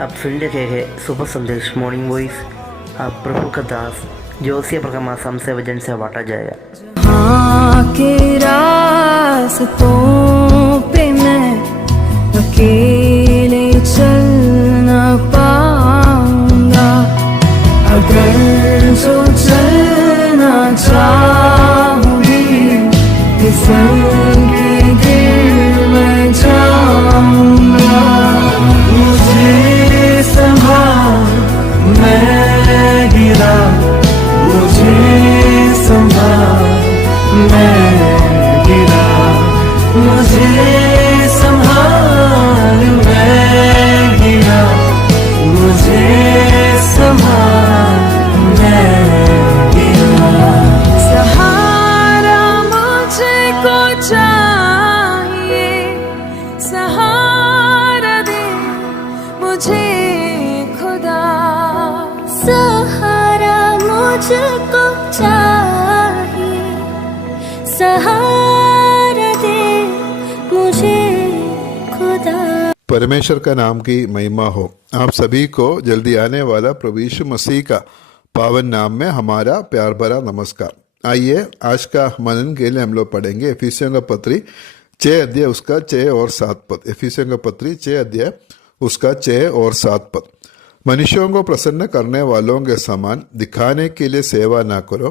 आप सुन रहे हैं सुबह संदेश मॉर्निंग वॉइस। आप प्रभु का दास जोशी प्रकामा से वजन से बांटा जाएगा। हाँ के रास्तों पे मैं अकेले चल न पाऊंगा, अगर जो चलना चाहूंगी के गिर मैं जाऊंगा। मुझे संभाल मैं गिरा, मुझे संभाल मैं गिरा, मुझे संभाल मैं गिरा, मुझे संभाल मैं गिरा। सहारा मुझको चाहिए, सहारा दे मुझे खुदा। सहारा मुझको चाहिए, सहारा दे मुझे खुदा। परमेश्वर का नाम की महिमा हो। आप सभी को जल्दी आने वाला प्रभु यीशु मसीह का पावन नाम में हमारा प्यार भरा नमस्कार। आइए आज का मनन के लिए हम लोग पढ़ेंगे इफिसियों का पत्री 6 अध्याय उसका 6 और 7 पद। इफिसियों का पत्री 6 अध्याय उसका 6 और 7 पद। मनुष्यों को प्रसन्न करने वालों के समान दिखाने के लिए सेवा ना करो,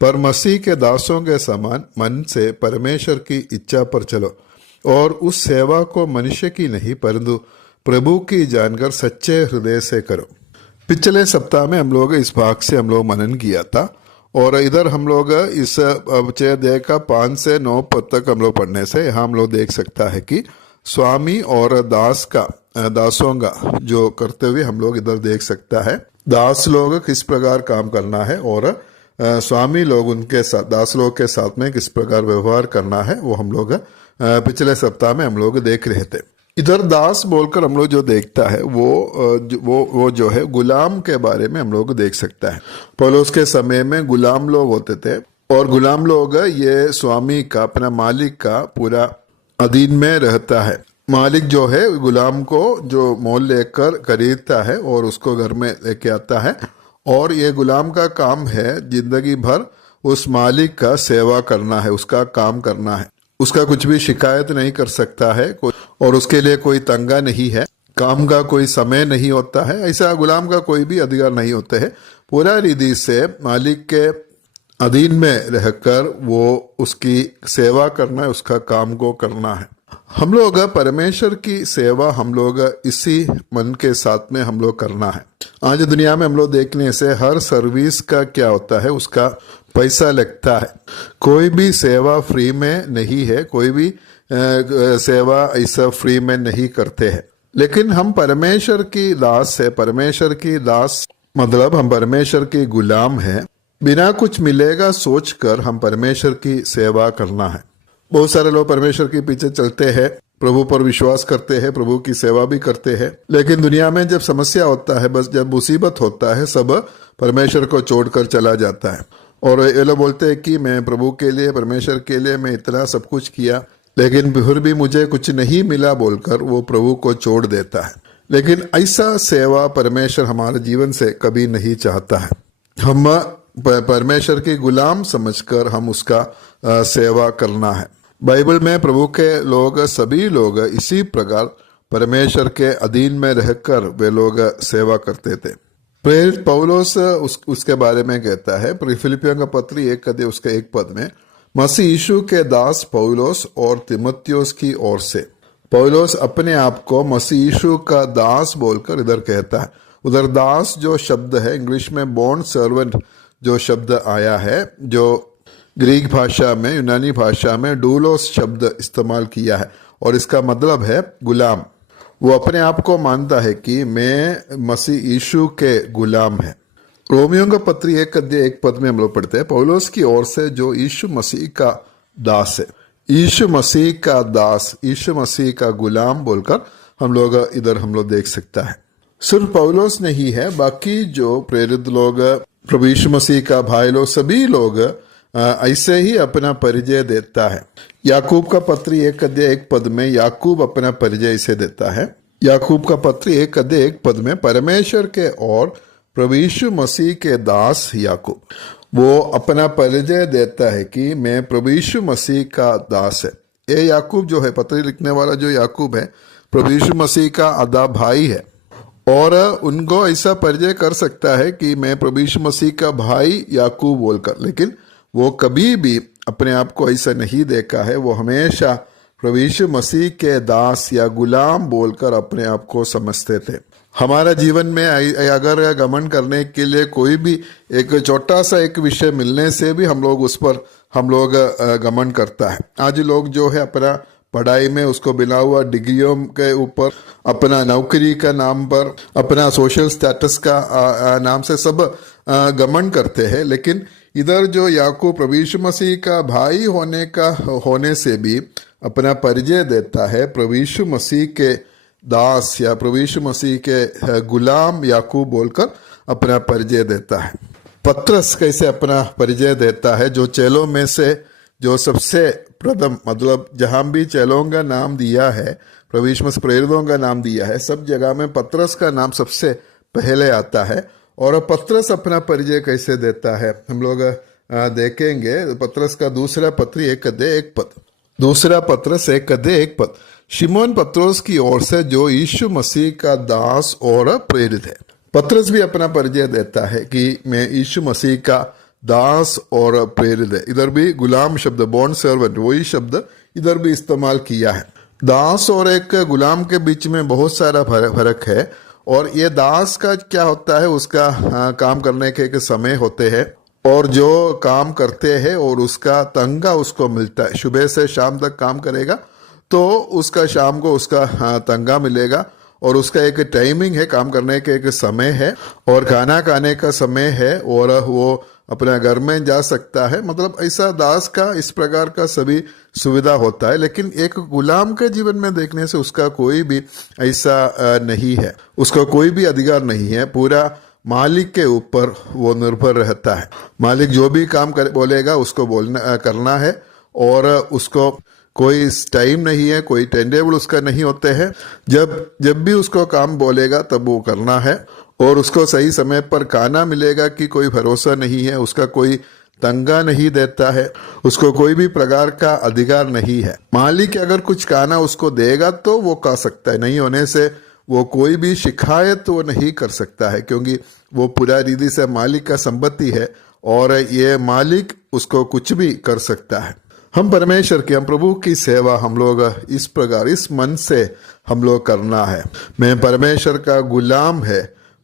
पर मसीह के दासों के समान मन से परमेश्वर की इच्छा पर चलो, और उस सेवा को मनुष्य की नहीं परंतु प्रभु की जानकर सच्चे हृदय से करो। पिछले सप्ताह में हम लोग इस भाग से हम लोग मनन किया था, और इधर हम लोग इस 6 अध्याय का 5 से 9 पद तक हम लोग पढ़ने से यहाँ हम लोग देख सकता है कि स्वामी और दासों का जो करते हुए हम लोग इधर देख सकता है दास लोग किस प्रकार काम करना है, और स्वामी लोग उनके साथ दास लोग के साथ में किस प्रकार व्यवहार करना है, वो हम लोग पिछले सप्ताह में हम लोग देख रहे थे। इधर दास बोलकर हम लोग जो देखता है वो जो है गुलाम के बारे में हम लोग देख सकता है। पौलुस के समय में गुलाम लोग होते थे, और गुलाम लोग ये स्वामी का अपना मालिक का पूरा अधीन में रहता है। मालिक जो है गुलाम को जो मोल लेकर खरीदता है और उसको घर में लेके आता है, और ये गुलाम का काम है जिंदगी भर उस मालिक का सेवा करना है, उसका काम करना है। उसका कुछ भी शिकायत नहीं कर सकता है और उसके लिए कोई तंगा नहीं है, काम का कोई समय नहीं होता है, ऐसा गुलाम का कोई भी अधिकार नहीं होता है। पूरा रीति से मालिक के अधीन में रहकर वो उसकी सेवा करना है, उसका काम को करना है। हम लोग परमेश्वर की सेवा हम लोग इसी मन के साथ में हम लोग करना है। आज दुनिया में हम लोग देखने से हर सर्विस का क्या होता है, उसका पैसा लगता है। कोई भी सेवा फ्री में नहीं है, कोई भी सेवा ऐसा फ्री में नहीं करते हैं। लेकिन हम परमेश्वर की दास है, परमेश्वर की दास मतलब हम परमेश्वर की गुलाम है। बिना कुछ मिलेगा सोचकर हम परमेश्वर की सेवा करना है। बहुत सारे लोग परमेश्वर के पीछे चलते हैं, प्रभु पर विश्वास करते हैं, प्रभु की सेवा भी करते हैं, लेकिन दुनिया में जब समस्या होता है, बस जब मुसीबत होता है, सब परमेश्वर को छोड़कर चला जाता है। और ये लोग बोलते हैं कि मैं प्रभु के लिए, परमेश्वर के लिए मैं इतना सब कुछ किया, लेकिन फिर भी मुझे कुछ नहीं मिला बोलकर वो प्रभु को छोड़ देता है। लेकिन ऐसा सेवा परमेश्वर हमारे जीवन से कभी नहीं चाहता है। हम परमेश्वर के गुलाम समझकर हम उसका सेवा करना है। बाइबल में प्रभु के लोग सभी लोग इसी प्रकार परमेश्वर के अधीन में रहकर वे लोग सेवा करते थे। प्रेरित पौलुस उसके बारे में कहता है, फिलिपियों का पत्री 1 अध्याय उसके 1 पद में, मसीह यीशु के दास पौलुस और तीमुथियुस की ओर से। पौलुस अपने आप को मसीह यीशु का दास बोलकर इधर कहता है। उधर दास जो शब्द है इंग्लिश में बॉन्ड सर्वेंट जो शब्द आया है, जो ग्रीक भाषा में, यूनानी भाषा में डूलोस शब्द इस्तेमाल किया है, और इसका मतलब है गुलाम। वो अपने आप को मानता है कि मैं मसीह यीशु के गुलाम है। रोमियों का पत्री 1 अध्याय 1 पद में हम लोग पढ़ते हैं, पौलुस की ओर से जो यीशु मसीह का दास है, यीशु मसीह का दास, यीशु मसीह का गुलाम बोलकर हम लोग इधर हम लोग देख सकता है। सिर्फ पौलुस नहीं है, बाकी जो प्रेरित लोग, प्रभु यीशु मसीह का भाई लोग, सभी लोग ऐसे ही अपना परिचय देता है। याकूब का पत्री 1 अध्याय 1 पद में याकूब अपना परिचय इसे देता है, याकूब का पत्र 1 में परमेश्वर के और प्रभु यीशु मसीह के दास याकूब वो अपना परिचय देता है कि मैं प्रभु यीशु मसीह का दास है। ये याकूब जो है, पत्र लिखने वाला जो याकूब है, प्रभु यीशु मसीह का आधा भाई है और उनको ऐसा परिचय कर सकता है कि मैं प्रभु यीशु मसीह का भाई याकूब बोलकर, लेकिन वो कभी भी अपने आप को ऐसा नहीं देखा है। वो हमेशा प्रभु यीशु मसीह के दास या गुलाम बोलकर अपने आप को समझते थे। हमारा जीवन में अगर गमन करने के लिए कोई भी एक छोटा सा एक विषय मिलने से भी हम लोग गमन करता है। आज लोग जो है अपना पढ़ाई में उसको बिना हुआ डिग्रियों के ऊपर, अपना नौकरी का नाम पर, अपना सोशल स्टेटस का नाम से सब गमन करते हैं। लेकिन इधर जो याकूब प्रभु यीशु मसीह का भाई होने से भी अपना परिचय देता है, प्रभु यीशु मसीह के दास या प्रभु यीशु मसीह के गुलाम याकूब बोलकर अपना परिचय देता है। पत्रस कैसे अपना परिचय देता है? जो चेलों में से जो सबसे प्रथम, मतलब जहां भी चेलों का नाम दिया है, प्रभु यीशु मसीह प्रेरितों का नाम दिया है, सब जगह में पत्रस का नाम सबसे पहले आता है। और पत्रस अपना परिचय कैसे देता है हम लोग देखेंगे। पत्रस का दूसरा पत्र 1 दूसरा पत्रस 1 शिमोन पत्रोस की ओर से जो यीशु मसीह का दास और प्रेरित है। पत्रस भी अपना परिचय देता है कि मैं यीशु मसीह का दास और प्रेरित है। इधर भी गुलाम शब्द, बॉन्ड सर्वेंट, वही शब्द इधर भी इस्तेमाल किया है। दास और एक गुलाम के बीच में बहुत सारा फर्क है। और ये दास का क्या होता है, उसका काम करने के एक समय होते हैं और जो काम करते हैं और उसका तंगा उसको मिलता है। सुबह से शाम तक काम करेगा तो उसका शाम को उसका तंगा मिलेगा और उसका एक टाइमिंग है, काम करने के एक समय है और खाना खाने का समय है और वो अपना घर में जा सकता है। मतलब ऐसा दास का इस प्रकार का सभी सुविधा होता है। लेकिन एक गुलाम के जीवन में देखने से उसका कोई भी ऐसा नहीं है, उसका कोई भी अधिकार नहीं है। पूरा मालिक के ऊपर वो निर्भर रहता है। मालिक जो भी काम बोलेगा उसको करना है और उसको कोई टाइम नहीं है, कोई टाइम टेबल उसका नहीं होते हैं। जब भी उसको काम बोलेगा तब वो करना है और उसको सही समय पर खाना मिलेगा कि कोई भरोसा नहीं है। उसका कोई तंगा नहीं देता है, उसको कोई भी प्रकार का अधिकार नहीं है। मालिक अगर कुछ खाना उसको देगा तो वो खा सकता है, नहीं होने से वो कोई भी शिकायत वो नहीं कर सकता है, क्योंकि वो पूरा रीति से मालिक का संपत्ति है और ये मालिक उसको कुछ भी कर सकता है। हम परमेश्वर की, हम प्रभु की सेवा हम लोग इस प्रकार, इस मन से हम लोग करना है। मैं परमेश्वर का गुलाम है,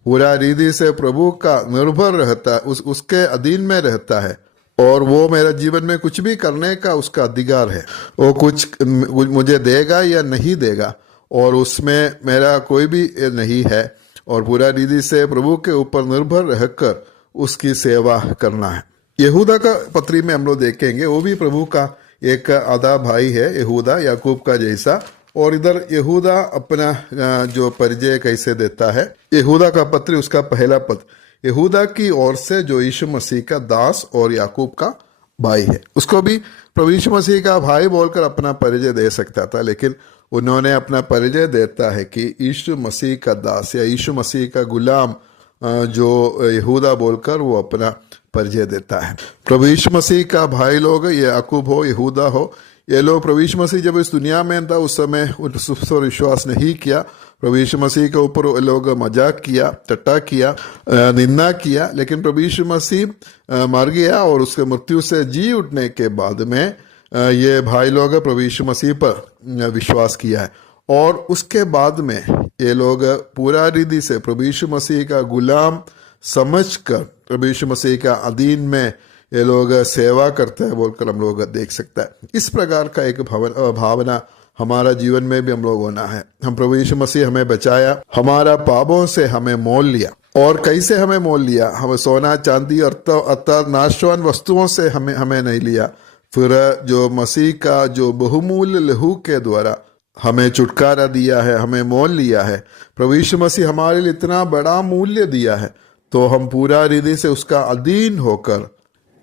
पूरा रीति से प्रभु का निर्भर रहता है, उसके अधीन में रहता है और वो मेरे जीवन में कुछ भी करने का उसका अधिकार है। वो कुछ मुझे देगा या नहीं देगा और उसमें मेरा कोई भी नहीं है और पूरा रीति से प्रभु के ऊपर निर्भर रहकर उसकी सेवा करना है। यहूदा का पत्री में हम लोग देखेंगे, वो भी प्रभु का एक आधा भाई है, यहूदा याकूब का जैसा। और इधर यहूदा अपना जो परिचय कैसे देता है, यहूदा का पत्र उसका पहला पद, यहूदा की ओर से जो यीशु मसीह का दास और याकूब का भाई है। उसको भी प्रभु यीशु मसीह का भाई बोलकर अपना परिचय दे सकता था, लेकिन उन्होंने अपना परिचय देता है कि यीशु मसीह का दास या यीशु मसीह का गुलाम जो यहूदा बोलकर वो अपना परिचय देता है। प्रभु यीशु मसीह का भाई लोग, ये याकूब हो, यहूदा हो, ये लोग प्रभु यीशु मसीह जब इस दुनिया में था उस समय उस पर विश्वास नहीं किया। प्रभु यीशु मसीह के ऊपर लोग मजाक किया, टट्टा किया, निंदा किया। लेकिन प्रभु यीशु मसीह मर गया और उसके मृत्यु से जी उठने के बाद में ये भाई लोग प्रभु यीशु मसीह पर विश्वास किया है और उसके बाद में ये लोग पूरा रीति से प्रभु यीशु मसीह का गुलाम समझकर प्रभु यीशु मसीह का अधीन में ये लोग सेवा करते हैं बोलकर हम लोग देख सकता है। इस प्रकार का एक भावना हमारा जीवन में भी हम लोग होना है। हम प्रभु यीशु मसीह हमें बचाया, हमारा पापों से हमें मोल लिया। और कैसे हमें मोल लिया? हमें सोना चांदी अर्थात नाशवान वस्तुओं से हमें नहीं लिया, फिर जो मसीह का जो बहुमूल्य लहू के द्वारा हमें छुटकारा दिया है, हमें मोल लिया है। प्रभु यीशु मसीह हमारे लिए इतना बड़ा मूल्य दिया है तो हम पूरा रीति से उसका अधीन होकर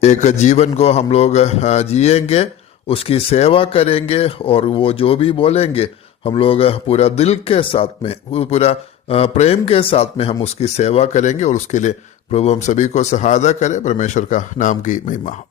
एक जीवन को हम लोग जिएंगे, उसकी सेवा करेंगे और वो जो भी बोलेंगे हम लोग पूरा दिल के साथ में, पूरा प्रेम के साथ में हम उसकी सेवा करेंगे और उसके लिए प्रभु हम सभी को सहायता करें। परमेश्वर का नाम की महिमा हो।